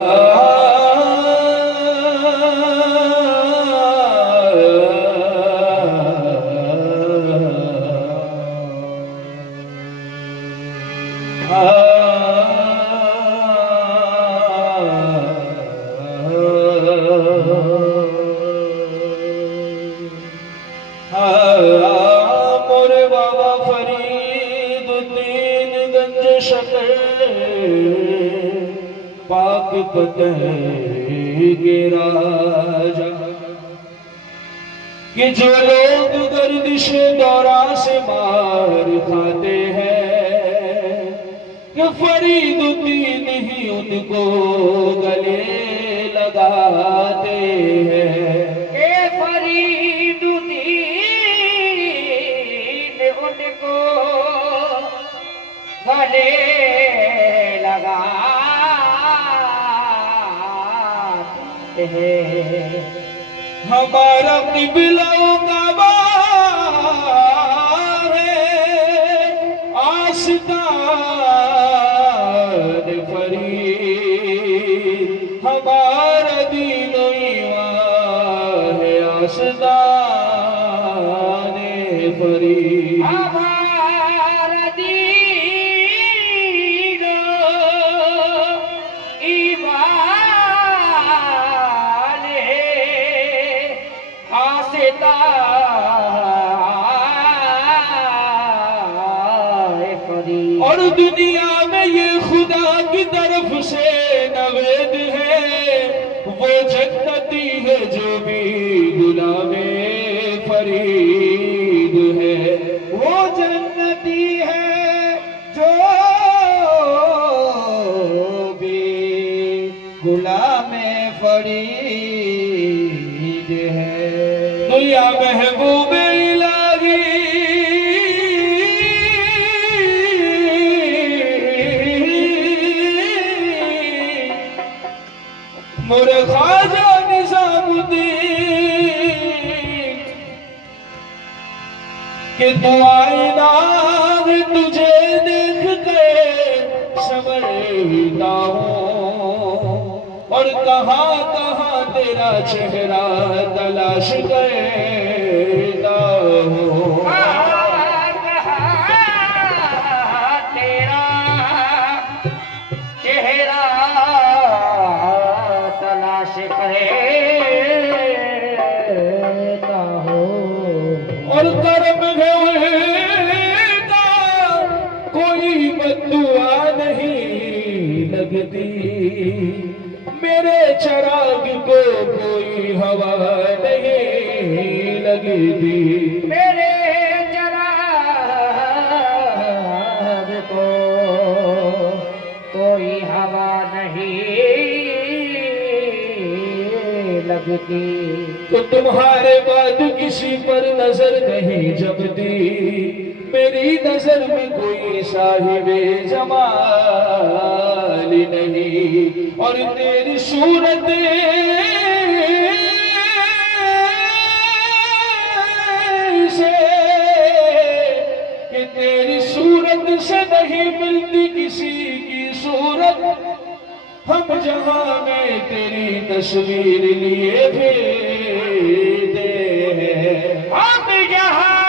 मोरे बाबा फरीदुद्दीन गंज शकर पाक फतेह के राजा कि जो लोग गर्दिश दौरा से मार खाते हैं कि फरीदुद्दीन ही उनको गले लगाते हैं। उनको गले लगाते हैं। हमारा किबला काबा है आस्तान फरीद, हमारा दीन ईमान है आस्तान फरीद। हमारा दीन ईमान है आस्तान फरीद। और दुनिया में ये खुदा की तरफ से नवेद है, वो जन्नती है जो भी गुलामे फरीद है। वो जन्नती है जो भी गुलामे फरीद है। दुनिया महबूब इलाही मोरे ख्वाजा निजामुद्दीन कि तू आईना तुझे देख के समझता हूँ, और कहाँ कहाँ तेरा चेहरा तलाश करता हूँ। तेरा चेहरा तलाश करता हो। और कर्म है उनका कोई बद्दुआ नहीं लगती, मेरे चराग को कोई हवा नहीं लगती। मेरे चराग को कोई हवा नहीं लगती। तो तुम्हारे बाद किसी पर नजर नहीं जमती, मेरी नजर में कोई साहिबे जमाल नहीं। और तेरी सूरत से कि तेरी सूरत से नहीं मिलती किसी की सूरत, हम जहां में तेरी तस्वीर लिए फिरते हैं। हम जहां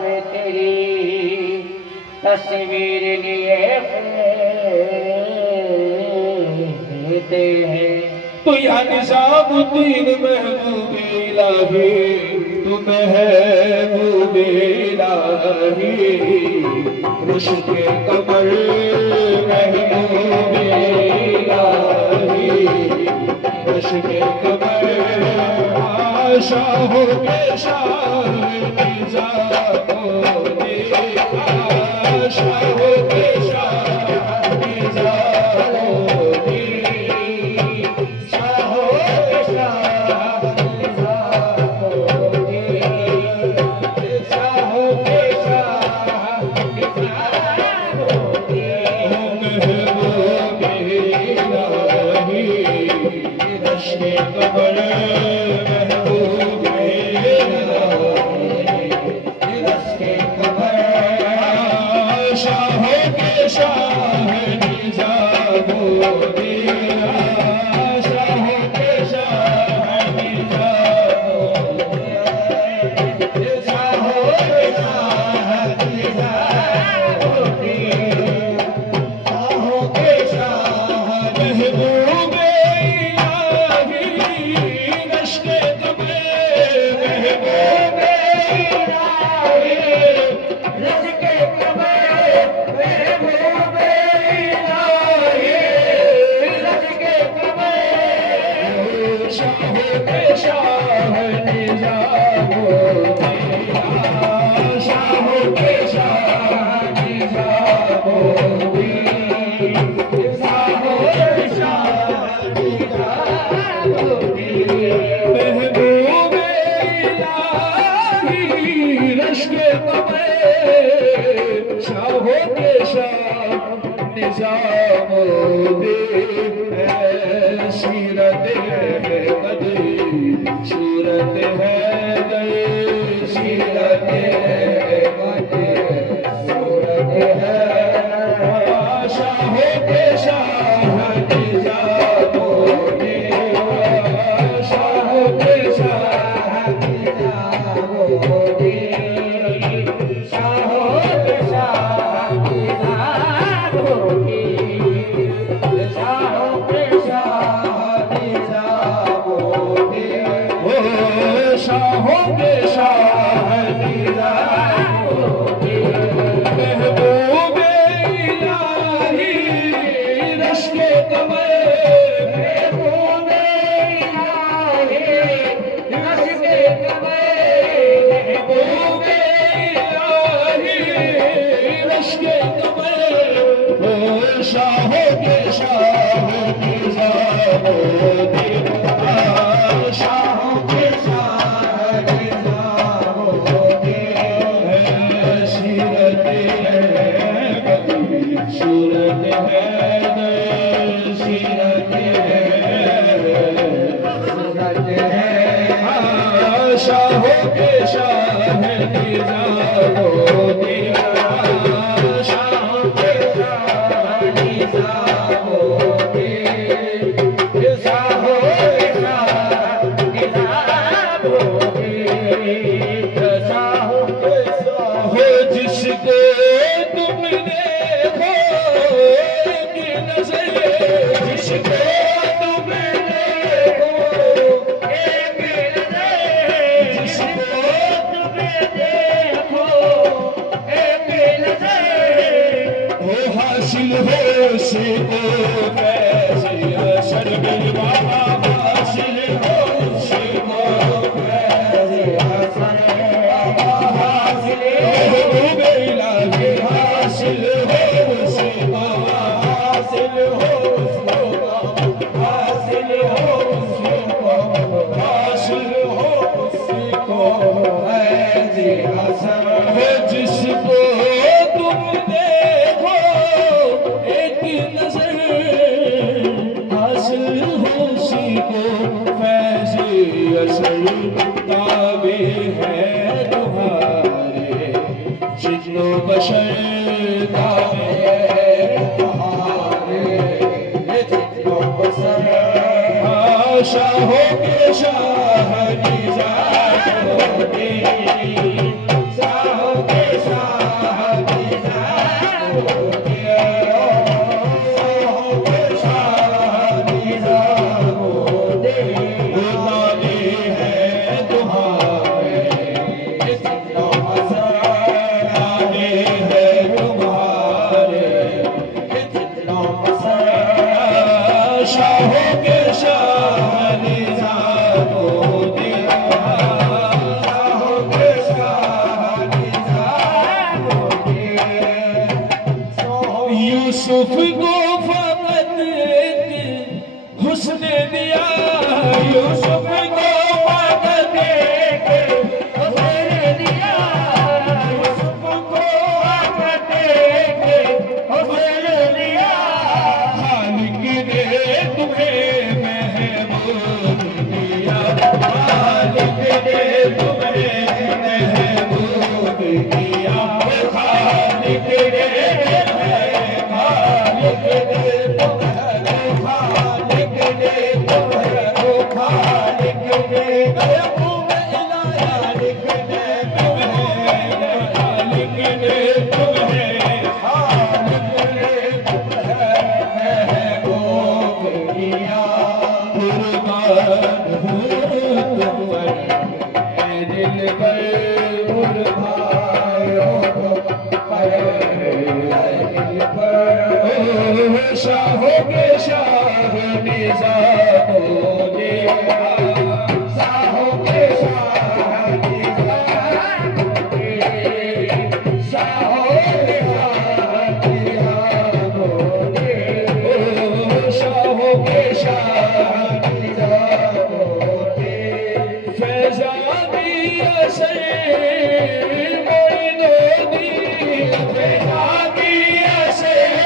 में तेरी तस्वीर लिए फिरते हैं। तो या निजामुद्दीन महबूब इलाही, तू महबूब इलाही, रुश्क कमर महबूब इलाही, रुश्क कमर शाहों के शाह निज़ामों ने, शाहों के शाह निज़ामों ने, शाहों के शाह निज़ामों ने, शाहों के शाह निज़ामों ने। महबूब इलाही, रुश्क कमर महबूब इलाही, रुश्क कमर शाहों के शाह निजामुद्दीन सीरत है बदरी सूरत है गई सीरत है बदरी सूरत है शाह के शाह निजामुद्दीन शाह के शाह निजामुद्दीन शाह के शाह निजामुद्दीन शाह के शाह निजामुद्दीन शाहों के शाह निजामुद्दीन महबूबे इलाही रश के कमर महबूबे इलाही रश के कमर महबूबे इलाही रश के कमर शाहों के शाह निजामुद्दीन शाहों के शाह निजामुद्दीन सीरत है बदरी सूरत है गई सीरत है शाहों के शाह निजामुद्दीन शाहों के शाह निजामुद्दीन शाहों के शाह निजामुद्दीन शाहों के शाह जिसको तुमने देखो एक नजर जिसको तुमने देखो एक नजर जिसको तुमने देखो एक नजर हो हासिल हो उसको फैज़ असर बिलवा हासिल हो उसको फैज़ असर हासिल हो इलाही हासिल हो उसको हासिल हो उसको हासिल हो उसको हासिल हो उसको फैज़ असर हो जिसको तुम देखो एक नजर हासिल हो उसी को फैज़ असर ताबे है तुम्हारे जिन्नो बशर ताबे है तुम्हारे जिन्नो बशर शाहों के शाह निजामुद्दीन शाहों के शाह शाहों के शाह निजामुद्दीन शाहों के शाह निजामुद्दीन यूसुफ को फकत एक हुस्न दिया यूसुफ को फकत एक हुस्न दिया यूसुफ को फकत एक हुस्न दिया खालिक ने तुम्हें महबूब दिया खालिक ने तुम्हें महबूब दिया खालिक ने खालिक ने तुम्हें खालिक ने तुम्हें खालिक ने महबूब इलाही ने तुम्हें खालिक ने तुम्हें खालिक ने महबूब दिया कुर्बान हूँ तुम पर ऐ दिल पर कुर्बान हो पर ऐ दिल पर शाहों के शाह निजामुद्दीन शाहों के शाह निजामुद्दीन शाहों के शाह निजामुद्दीन शाहों के शाह निजामुद्दीन फैज़ानी असर मोइनुद्दीन फैज़ानी असर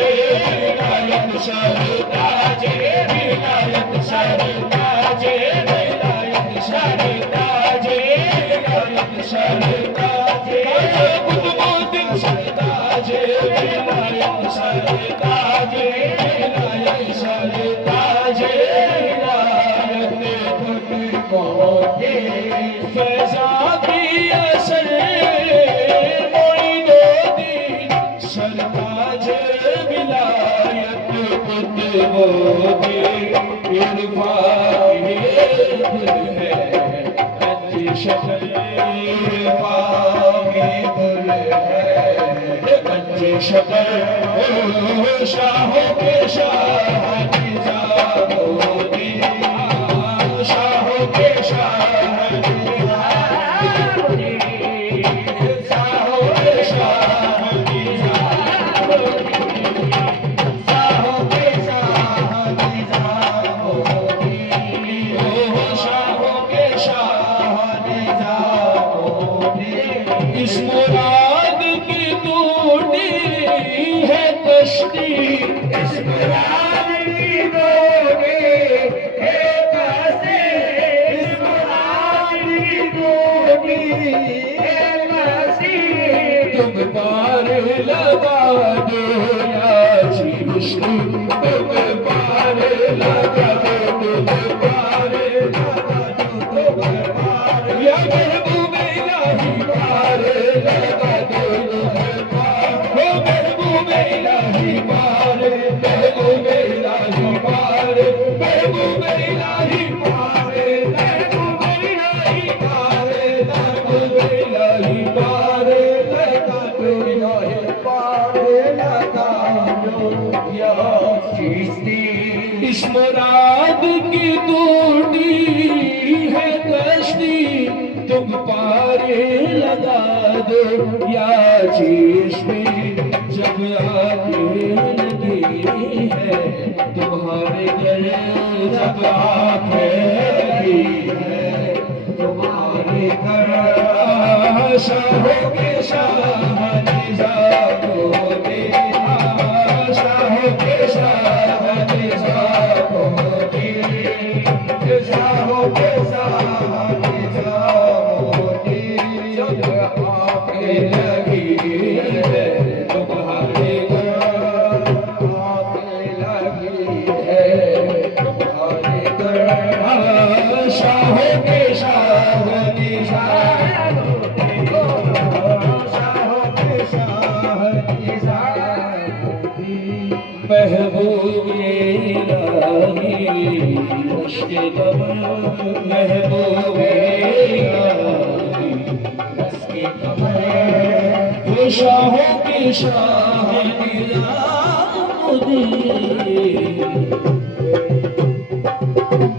विलायत सरताजे विलायत सरताजे विलायत सरताजे विलायत सरताजे कुतुबुद्दीन सरताजे विलायत सरताजे विलायत सरताजे विलायत कुतुबुद्दीन फैज़ा की असर मोइनुद्दीन सरताजे विलायत कुतुबुद्दीन इरफा है अच्छी शक्ल इरफा है अच्छी शक्ल शाहों के शाह निज़ामुद्दीन शाहों के शाह इस मुराद की टूटी है कश्ती इस मुराद की टूटी है कश्ती इस मुराद की टूटी है कश्ती तुम पार लगा दो या चिश्ती तुम पार लगा दो तुम पार लगा दो तुम पार या महबूब इलाही पार लगा दो हो महबूब इलाही पार महबूब इलाही पार महबूब इलाही पार महबूब इलाही पार महबूब इलाही पार लगा दो पार लगा दो या चिश्ती इस मुराद की टूटी है कश्ती तुम पारे लगा दो या चिश्ती जब आगे लगी है तुम्हारे गले जब आंखें लगी है तुम्हारे घर शाहों के शाह निज़ामुद्दीन शाहों के शाह निज़ामुद्दीन शाहों के शाह निज़ामुद्दीन जब आंखें लगी है तुम्हारे घर आंखें लगी है तुम्हारे घर शाहों के शाह निज़ामुद्दीन शाहों के शाह निज़ामुद्दीन महबूब इलाही रश्के कमर महबूब इलाही रश्के कमर वो शाहों की शाह निज़ामुद्दीन